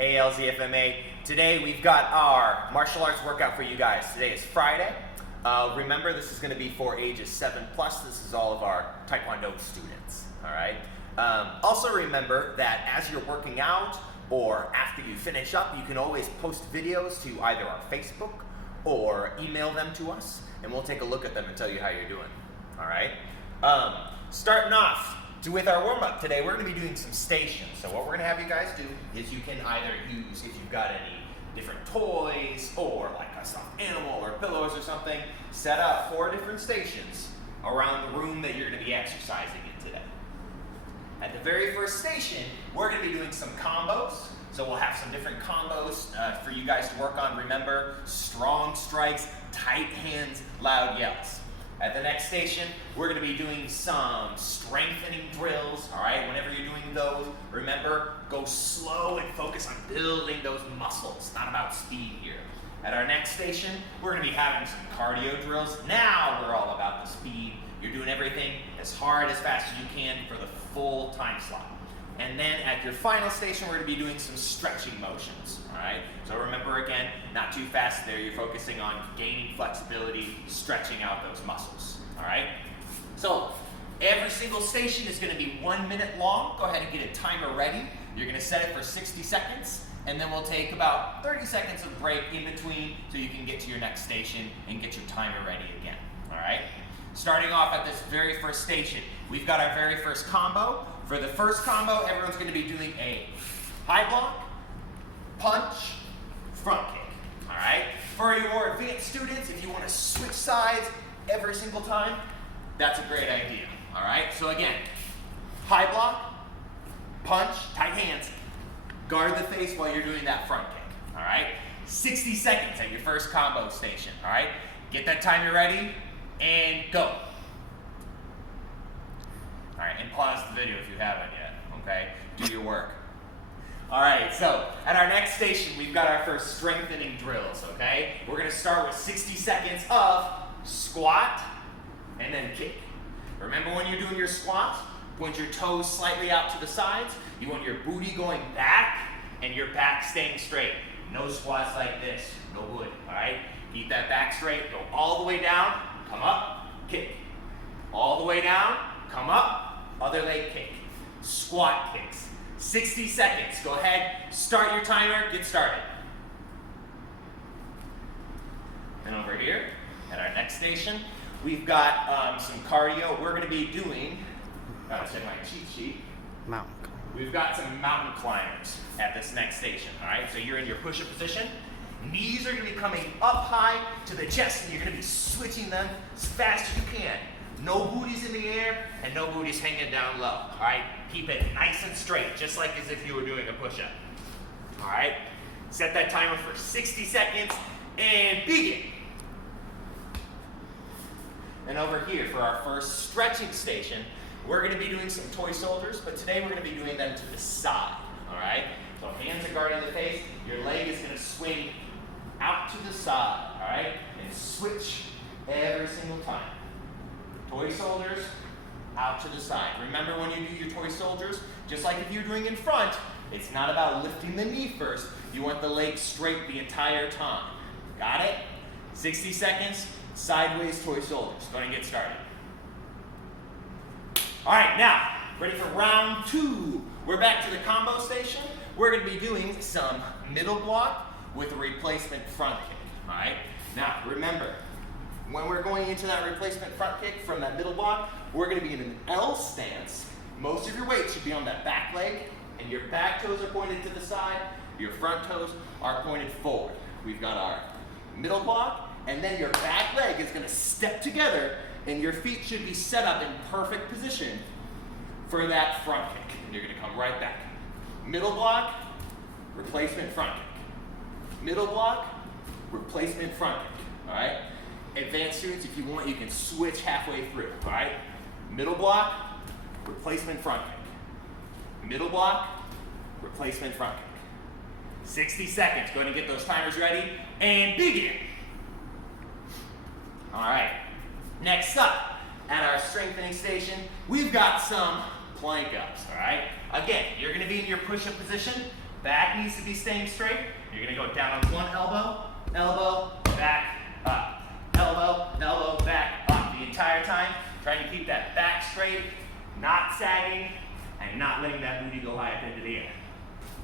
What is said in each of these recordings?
Hey LZFMA, today we've got our martial arts workout for you guys. Today is Friday. Remember, this is going to be for ages 7+. This is all of our Taekwondo students, all right? Also remember that as you're working out or after you finish up, you can always post videos to either our Facebook or email them to us, and we'll take a look at them and tell you how you're doing, all right? Starting off with our warm-up today, we're going to be doing some stations. So what we're going to have you guys do is you can either use, if you've got any different toys or like a stuffed animal or pillows or something, set up 4 different stations around the room that you're going to be exercising in today. At the very first station, we're going to be doing some combos. So we'll have some different combos for you guys to work on. Remember, strong strikes, tight hands, loud yells. At the next station, we're going to be doing some strengthening drills, all right? Whenever you're doing those, remember, go slow and focus on building those muscles, not about speed here. At our next station, we're going to be having some cardio drills. Now we're all about the speed. You're doing everything as hard, as fast as you can for the full time slot. And then at your final station, we're going to be doing some stretching motions, all right? So remember, again, not too fast there. You're focusing on gaining flexibility, stretching out those muscles, all right? So every single station is going to be 1 minute long. Go ahead and get a timer ready. You're going to set it for 60 seconds, and then we'll take about 30 seconds of break in between so you can get to your next station and get your timer ready again, all right? Starting off at this very first station, we've got our very first combo. For the first combo, everyone's going to be doing a high block, punch, front kick, all right? For your advanced students, if you want to switch sides every single time, that's a great idea, all right? So again, high block, punch, tight hands, guard the face while you're doing that front kick, all right? 60 seconds at your first combo station, all right? Get that timer ready and go. All right, and pause the video if you haven't yet, okay? Do your work. All right, so at our next station, we've got our first strengthening drills, okay? We're gonna start with 60 seconds of squat and then kick. Remember when you're doing your squat, point your toes slightly out to the sides. You want your booty going back and your back staying straight. No squats like this, no good, all right? Keep that back straight, go all the way down, come up, kick. All the way down, come up, other leg kick. Squat kicks. 60 seconds. Go ahead, start your timer, get started. And over here, at our next station, we've got some cardio. We're going to be doing, I said my cheat sheet. Mountain. We've got some mountain climbers at this next station, all right? So you're in your push-up position. Knees are going to be coming up high to the chest, and you're going to be switching them as fast as you can. No booties in the air, and no booties hanging down low, all right? Keep it nice and straight, just like as if you were doing a push-up, all right? Set that timer for 60 seconds, and begin. And over here, for our first stretching station, we're gonna be doing some toy soldiers, but today we're gonna be doing them to the side, all right? So hands are guarding the face, your leg is gonna swing out to the side, all right? And switch every single time. Toy soldiers, out to the side. Remember when you do your toy soldiers, just like if you're doing in front, it's not about lifting the knee first. You want the leg straight the entire time. Got it? 60 seconds, sideways toy soldiers. Go ahead and get started. All right, now, ready for round 2. We're back to the combo station. We're gonna be doing some middle block with a replacement front kick, all right? Now, remember, when we're going into that replacement front kick from that middle block, we're going to be in an L stance. Most of your weight should be on that back leg, and your back toes are pointed to the side, your front toes are pointed forward. We've got our middle block, and then your back leg is going to step together, and your feet should be set up in perfect position for that front kick. And you're going to come right back. Middle block, replacement front kick. Middle block, replacement front kick, all right? Advanced students, if you want, you can switch halfway through, all right? Middle block, replacement front kick. Middle block, replacement front kick. 60 seconds. Go ahead and get those timers ready and begin. All right. Next up, at our strengthening station, we've got some plank ups, all right? Again, you're going to be in your push-up position. Back needs to be staying straight. You're gonna go down on one elbow, elbow, back, up. Elbow, elbow, back, up. The entire time, trying to keep that back straight, not sagging, and not letting that booty go high up into the air.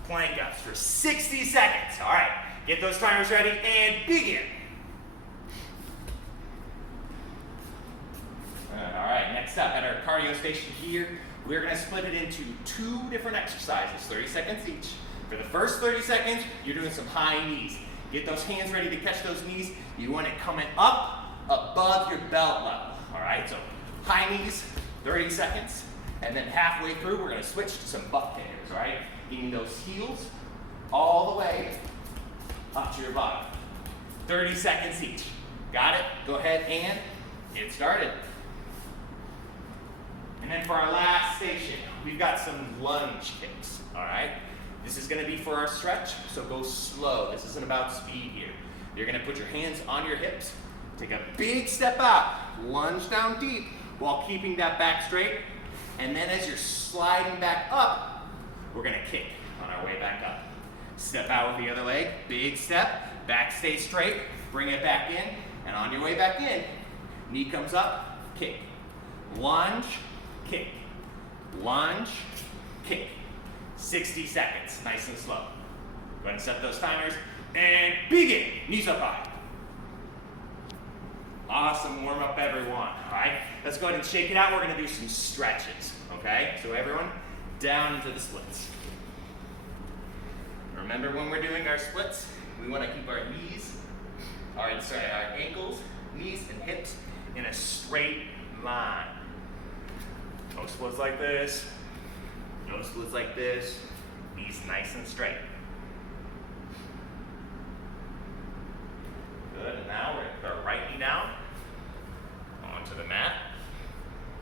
Plank ups for 60 seconds. All right, get those timers ready and begin. All right, next up at our cardio station here, we're gonna split it into 2 different exercises, 30 seconds each. For the first 30 seconds, you're doing some high knees. Get those hands ready to catch those knees. You want it coming up above your belt level. All right, so high knees, 30 seconds. And then halfway through, we're gonna switch to some butt fingers, all right? Getting those heels all the way up to your bottom. 30 seconds each. Got it? Go ahead and get started. And then for our last station, we've got some lunge kicks, all right? This is gonna be for our stretch, so go slow. This isn't about speed here. You're gonna put your hands on your hips, take a big step out, lunge down deep while keeping that back straight. And then as you're sliding back up, we're gonna kick on our way back up. Step out with the other leg, big step, back stays straight, bring it back in, and on your way back in, knee comes up, kick. Lunge, kick. Lunge, kick. 60 seconds, nice and slow. Go ahead and set those timers, and begin. Knees up high. Awesome warm up, everyone. All right, let's go ahead and shake it out. We're gonna do some stretches, okay? So everyone, down into the splits. Remember when we're doing our splits, we wanna keep our knees, our ankles, knees, and hips in a straight line. No splits like this, no splits like this, knees nice and straight. Good, and now we're gonna put our right knee down onto the mat.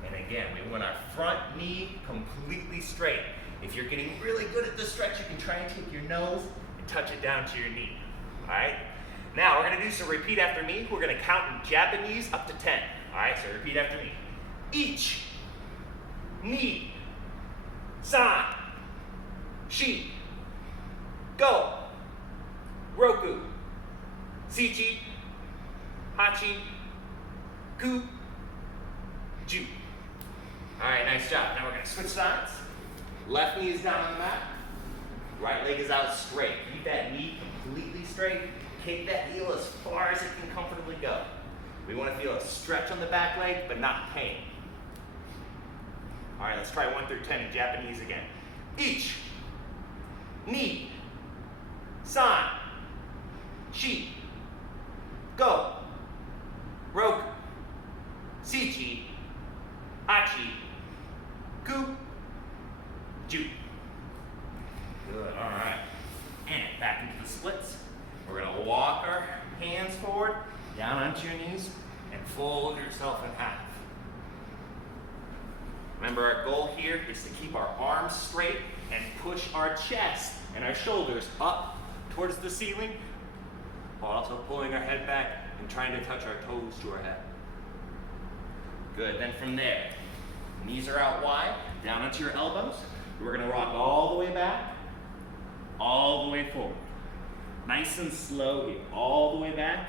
And again, we want our front knee completely straight. If you're getting really good at this stretch, you can try and take your nose and touch it down to your knee, all right? Now, we're gonna do some repeat after me. We're gonna count in Japanese up to 10, all right? So repeat after me. Ichi, ni, san, shi, go, roku, Sichi, Hachi, Ku, Ju. All right, nice job. Now we're gonna switch sides. Left knee is down on the mat. Right leg is out straight. Keep that knee completely straight. Kick that heel as far as it can comfortably go. We wanna feel a stretch on the back leg, but not pain. All right, let's try 1 through 10 in Japanese again. Ichi, ni, san, shi, go, roku, sichi, hachi, ku, ju. Good, all right. And back into the splits. We're gonna walk our hands forward, down onto your knees, and fold yourself in half. Remember, our goal here is to keep our arms straight and push our chest and our shoulders up towards the ceiling, while also pulling our head back and trying to touch our toes to our head. Good, then from there, knees are out wide, down onto your elbows. We're gonna rock all the way back, all the way forward. Nice and slow here, all the way back,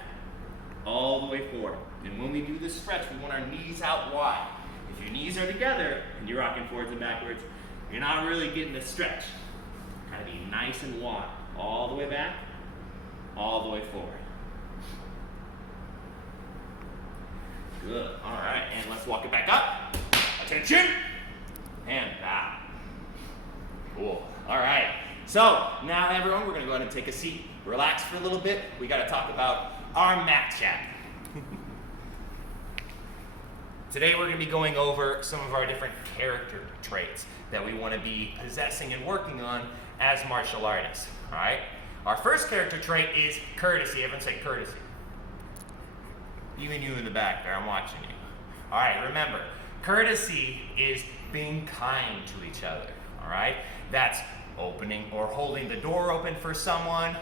all the way forward. And when we do this stretch, we want our knees out wide. If your knees are together and you're rocking forwards and backwards, you're not really getting the stretch. Kind of be nice and wide, all the way back, all the way forward. Good, all right, and let's walk it back up. Attention, and bow. Cool, all right. So, now everyone, we're gonna go ahead and take a seat, relax for a little bit. We gotta talk about our mat chat. Today we're gonna be going over some of our different character traits that we wanna be possessing and working on as martial artists, all right? Our first character trait is courtesy. Everyone say courtesy. Even you in the back there, I'm watching you. All right, remember, courtesy is being kind to each other, all right? That's opening or holding the door open for someone,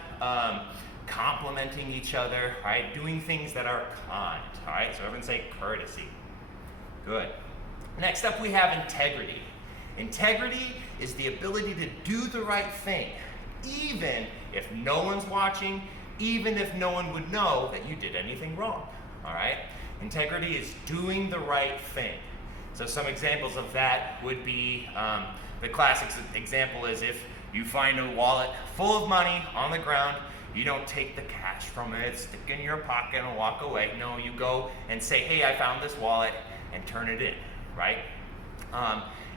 complimenting each other, all right? Doing things that are kind, all right? So everyone say courtesy. Good. Next up, we have integrity. Integrity is the ability to do the right thing, even if no one's watching, even if no one would know that you did anything wrong, all right? Integrity is doing the right thing. So some examples of that would be, the classic example is if you find a wallet full of money on the ground, you don't take the cash from it, stick it in your pocket and walk away. No, you go and say, hey, I found this wallet, and turn it in, right?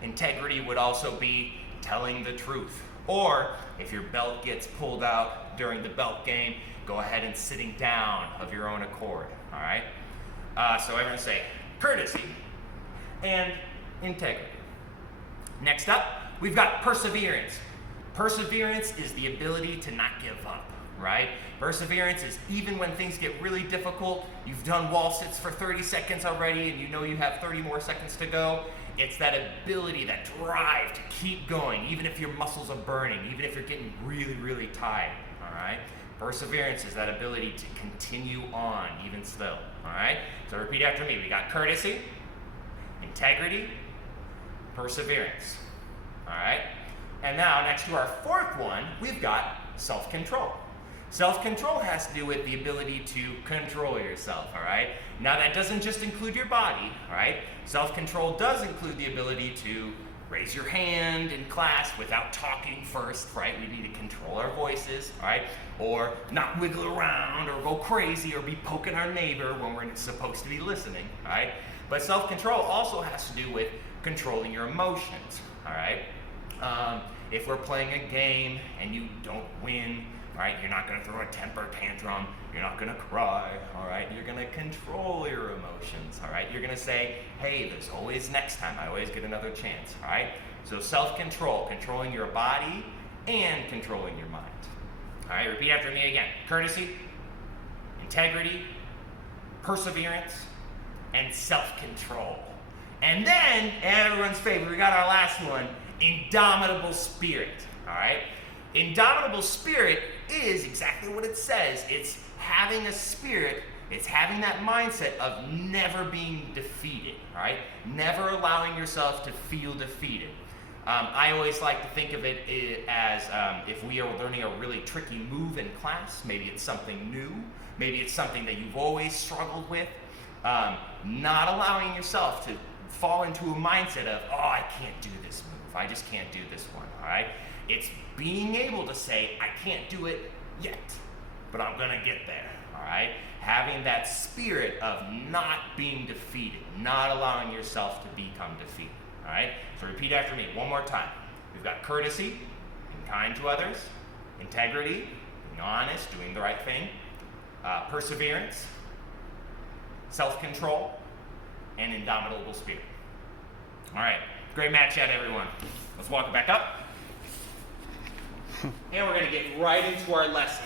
Integrity would also be telling the truth. Or if your belt gets pulled out during the belt game, go ahead and sitting down of your own accord, all right? So everyone say courtesy and integrity. Next up, we've got perseverance. Perseverance is the ability to not give up, right? Perseverance is even when things get really difficult, you've done wall sits for 30 seconds already and you know you have 30 more seconds to go. It's that ability, that drive to keep going, even if your muscles are burning, even if you're getting really, really tired, all right? Perseverance is that ability to continue on even still, all right? So repeat after me. We got courtesy, integrity, perseverance, all right? And now next to our fourth one, we've got self-control. Self-control has to do with the ability to control yourself, all right? Now that doesn't just include your body, all right? Self-control does include the ability to raise your hand in class without talking first, right? We need to control our voices, all right? Or not wiggle around or go crazy or be poking our neighbor when we're supposed to be listening, all right? But self-control also has to do with controlling your emotions, all right? If we're playing a game and you don't win, right, you're not going to throw a temper tantrum, you're not going to cry, all right, you're going to control your emotions, all right, you're going to say, hey, there's always next time, I always get another chance, all right, so self-control, controlling your body and controlling your mind, all right, repeat after me again, courtesy, integrity, perseverance, and self-control. And then, everyone's favorite, we got our last one, indomitable spirit, all right? Indomitable spirit is exactly what it says. It's having a spirit, it's having that mindset of never being defeated, all right? Never allowing yourself to feel defeated. I always like to think of it as if we are learning a really tricky move in class, maybe it's something new, maybe it's something that you've always struggled with, not allowing yourself to fall into a mindset of, oh, I can't do this move. I just can't do this one, all right? It's being able to say, I can't do it yet, but I'm gonna get there, all right? Having that spirit of not being defeated, not allowing yourself to become defeated, all right? So repeat after me one more time. We've got courtesy, being kind to others, integrity, being honest, doing the right thing, perseverance, self-control, and indomitable spirit. All right, great match yet, everyone. Let's walk it back up. And we're gonna get right into our lesson.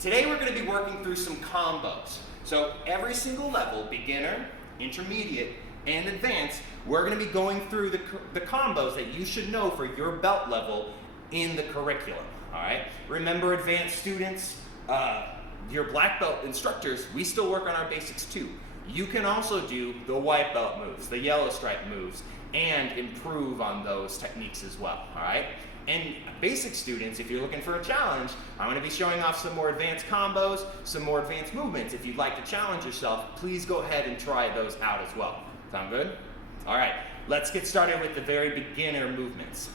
Today we're gonna be working through some combos. So every single level, beginner, intermediate, and advanced, we're gonna be going through the combos that you should know for your belt level in the curriculum, all right? Remember, advanced students, your black belt instructors, we still work on our basics too. You can also do the white belt moves, the yellow stripe moves, and improve on those techniques as well, all right? And basic students, if you're looking for a challenge, I'm gonna be showing off some more advanced combos, some more advanced movements. If you'd like to challenge yourself, please go ahead and try those out as well. Sound good? All right, let's get started with the very beginner movements.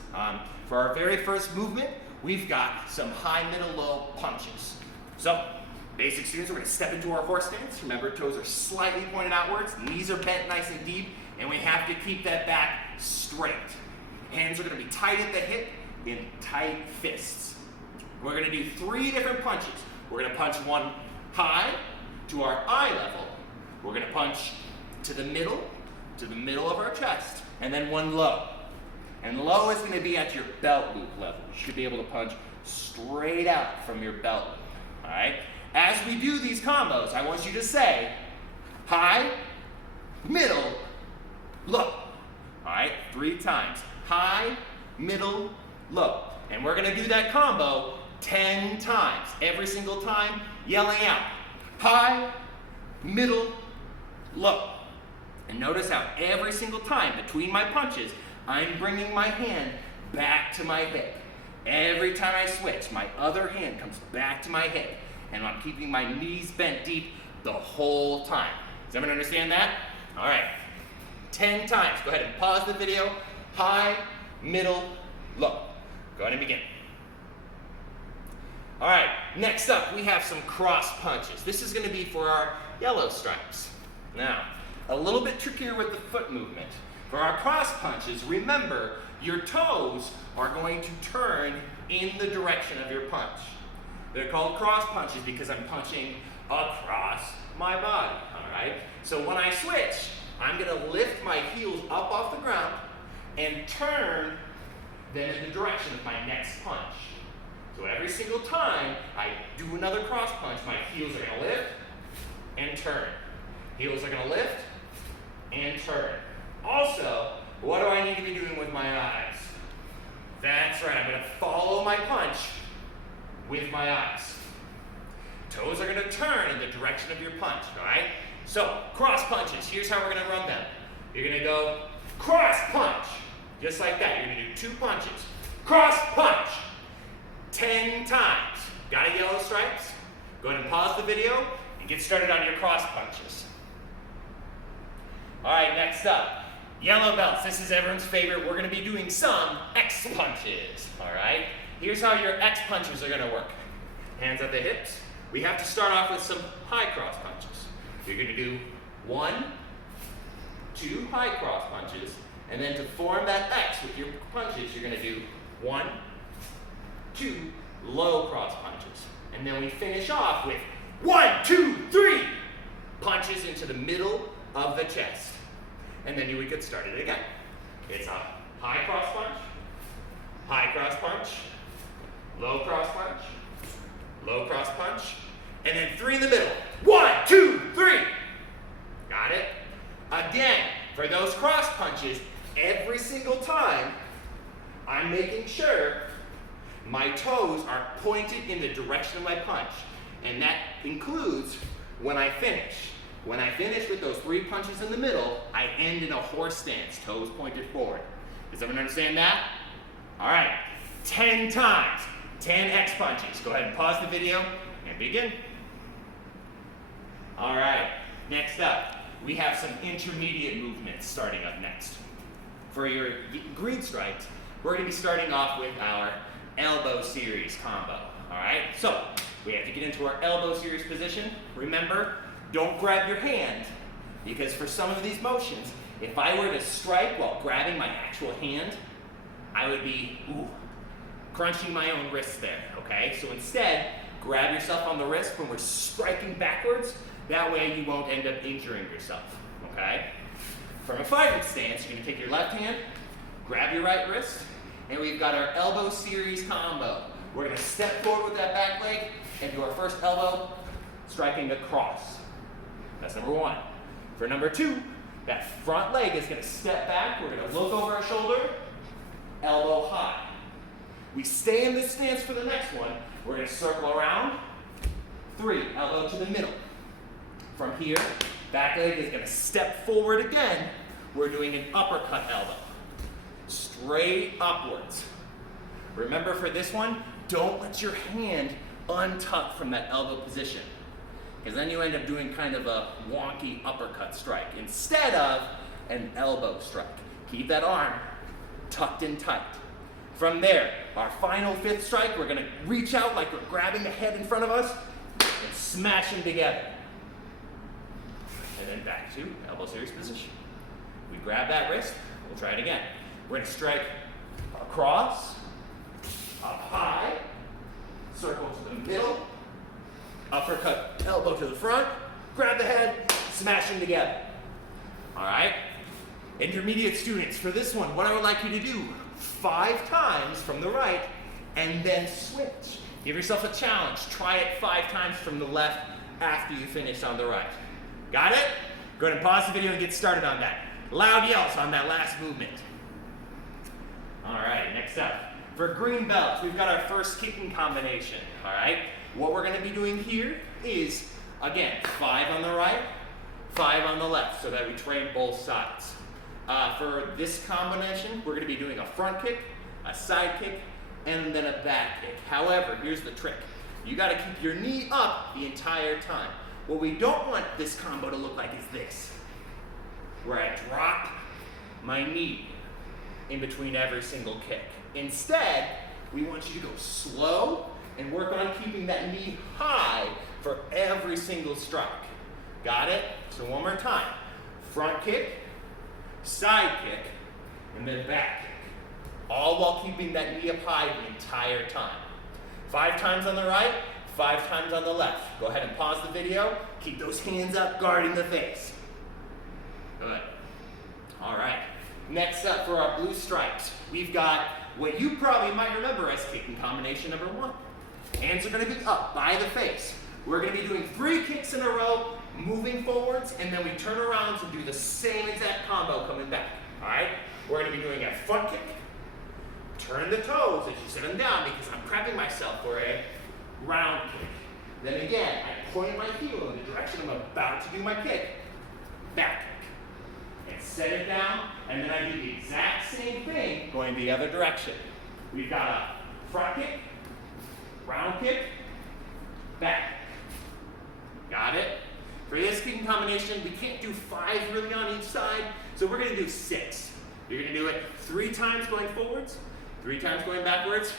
For our very first movement, we've got some high, middle, low punches. So, basic students, we're gonna step into our horse stance. Remember, toes are slightly pointed outwards, knees are bent nice and deep, and we have to keep that back straight. Hands are gonna be tight at the hip in tight fists. We're gonna do 3 different punches. We're gonna punch one high to our eye level. We're gonna punch to the middle of our chest, and then one low. And low is gonna be at your belt loop level. You should be able to punch straight out from your belt loop, all right? As we do these combos, I want you to say high, middle, low. All right, 3 times. High, middle, low. And we're gonna do that combo 10 times. Every single time, yelling out, high, middle, low. And notice how every single time between my punches, I'm bringing my hand back to my hip. Every time I switch, my other hand comes back to my hip, and I'm keeping my knees bent deep the whole time. Does everyone understand that? All right, 10 times. Go ahead and pause the video. High, middle, low. Go ahead and begin. All right, next up, we have some cross punches. This is gonna be for our yellow stripes. Now, a little bit trickier with the foot movement. For our cross punches, remember, your toes are going to turn in the direction of your punch. They're called cross punches because I'm punching across my body, all right? So when I switch, I'm gonna lift my heels up off the ground and turn then in the direction of my next punch. So every single time I do another cross punch, my heels are gonna lift and turn. Heels are gonna lift and turn. Also, what do I need to be doing with my eyes? That's right, I'm gonna follow my punch with my eyes. Toes are gonna turn in the direction of your punch, all right? So, cross punches, here's how we're gonna run them. You're gonna go cross punch, just like that. You're gonna do 2 punches. Cross punch, 10 times. Got a yellow stripes? Go ahead and pause the video and get started on your cross punches. All right, next up, yellow belts. This is everyone's favorite. We're gonna be doing some X punches, all right? Here's how your X punches are gonna work. Hands at the hips. We have to start off with some high cross punches. You're gonna do 1, 2 high cross punches, and then to form that X with your punches, you're gonna do 1, 2 low cross punches. And then we finish off with 1, 2, 3 punches into the middle of the chest. And then you would get started again. It's a high cross punch, low cross punch, and then 3 in the middle. 1, 2, 3. Got it? Again, for those cross punches, every single time, I'm making sure my toes are pointed in the direction of my punch. And that includes when I finish. When I finish with those 3 punches in the middle, I end in a horse stance, toes pointed forward. Does everyone understand that? All right, 10 times, 10 X punches. Go ahead and pause the video and begin. All right, next up, we have some intermediate movements starting up next. For your green stripes, we're gonna be starting off with our elbow series combo, all right? So, we have to get into our elbow series position. Remember, don't grab your hand, because for some of these motions, if I were to strike while grabbing my actual hand, I would be, crunching my own wrist there, okay? So instead, grab yourself on the wrist when we're striking backwards. That way you won't end up injuring yourself, okay? From a fighting stance, you're gonna take your left hand, grab your right wrist, and we've got our elbow series combo. We're gonna step forward with that back leg and do our first elbow, striking across. That's number 1. For number 2, that front leg is gonna step back. We're gonna look over our shoulder, elbow high. We stay in this stance for the next one. We're gonna circle around, 3, elbow to the middle. From here, back leg is gonna step forward again. We're doing an uppercut elbow. Straight upwards. Remember for this one, don't let your hand untuck from that elbow position, because then you end up doing kind of a wonky uppercut strike instead of an elbow strike. Keep that arm tucked in tight. From there, our final 5th strike, we're gonna reach out like we're grabbing the head in front of us and smash them together. And then back to elbow series position. We grab that wrist, we'll try it again. We're gonna strike across, up high, circle to the middle, uppercut elbow to the front, grab the head, smash them together. All right? Intermediate students, for this one, what I would like you to do, 5 times from the right, and then switch. Give yourself a challenge. Try it 5 times from the left after you finish on the right. Got it? Go ahead and pause the video and get started on that. Loud yells on that last movement. All right, next up. For green belts, we've got our first kicking combination, all right? What we're gonna be doing here is, again, 5 on the right, 5 on the left, so that we train both sides. For this combination, we're gonna be doing a front kick, a side kick, and then a back kick. However, here's the trick. You gotta keep your knee up the entire time. What we don't want this combo to look like is this, where I drop my knee in between every single kick. Instead, we want you to go slow and work on keeping that knee high for every single strike. Got it? So one more time. Front kick, side kick, and then back kick. All while keeping that knee up high the entire time. 5 times on the right, 5 times on the left. Go ahead and pause the video. Keep those hands up, guarding the face. Good. All right. Next up for our blue stripes, we've got what you probably might remember as kicking combination number 1. Hands are going to be up by the face. We're going to be doing 3 kicks in a row, moving forwards, and then we turn around to do the same exact combo coming back. All right? We're going to be doing a front kick. Turn the toes as you set them down because I'm prepping myself for a round kick. Then again, I point my heel in the direction I'm about to do my kick. Back kick. And set it down, and then I do the exact same thing going the other direction. We've got a front kick, round kick, back kick. Got it? For this kicking combination, we can't do 5 really on each side, so we're going to do 6. You're going to do it 3 times going forwards, 3 times going backwards,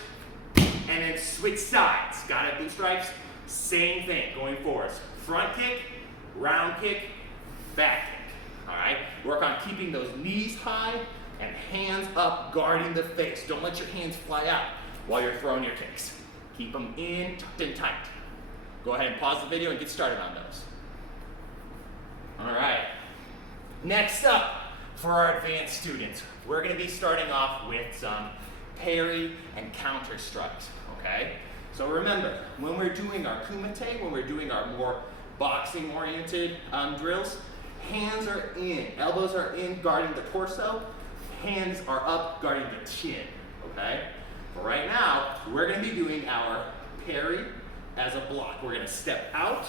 and then switch sides. Got it, blue stripes? Same thing, going forwards. Front kick, round kick, back kick. All right? Work on keeping those knees high and hands up, guarding the face. Don't let your hands fly out while you're throwing your kicks. Keep them in, tucked in tight. Go ahead and pause the video and get started on those. All right. Next up, for our advanced students, we're going to be starting off with some parry and counter strikes, okay? So remember, when we're doing our kumite, when we're doing our more boxing-oriented drills, hands are in, elbows are in guarding the torso, hands are up guarding the chin, okay? But right now, we're going to be doing our parry as a block. We're going to step out,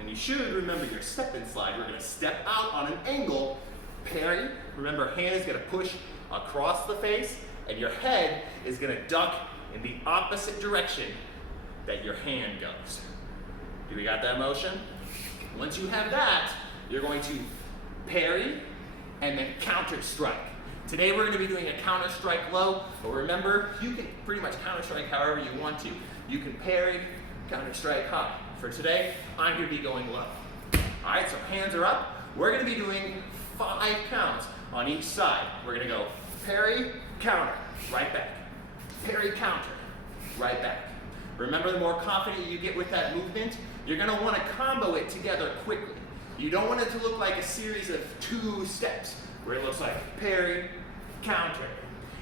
and you should remember your step and slide. We're going to step out on an angle, parry. Remember, hand is going to push across the face, and your head is going to duck in the opposite direction that your hand goes. Do we got that motion? Once you have that, you're going to parry and then counter strike. Today we're going to be doing a counter strike low, but remember, you can pretty much counter strike however you want to. You can parry, counter strike high. For today, I'm going to be going low. All right, so hands are up. We're going to be doing 5 counts on each side. We're going to go parry, counter, right back. Parry, counter, right back. Remember, the more confident you get with that movement, you're going to want to combo it together quickly. You don't want it to look like a series of 2 steps where it looks like parry, counter.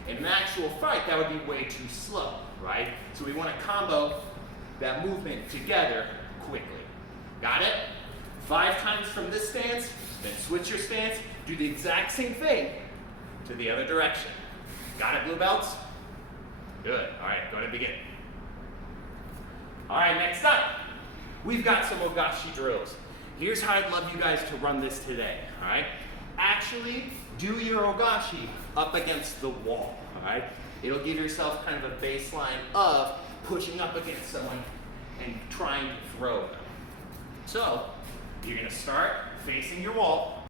In an actual fight, that would be way too slow, right? So we want to combo that movement together quickly. Got it? 5 times from this stance, then switch your stance, do the exact same thing to the other direction. Got it, blue belts? Good. All right, go ahead and begin. All right, next up, we've got some ogashi drills. Here's how I'd love you guys to run this today, all right? Actually, do your ogashi up against the wall, all right? It'll give yourself kind of a baseline of pushing up against someone and trying to throw them. So, you're gonna start facing your wall.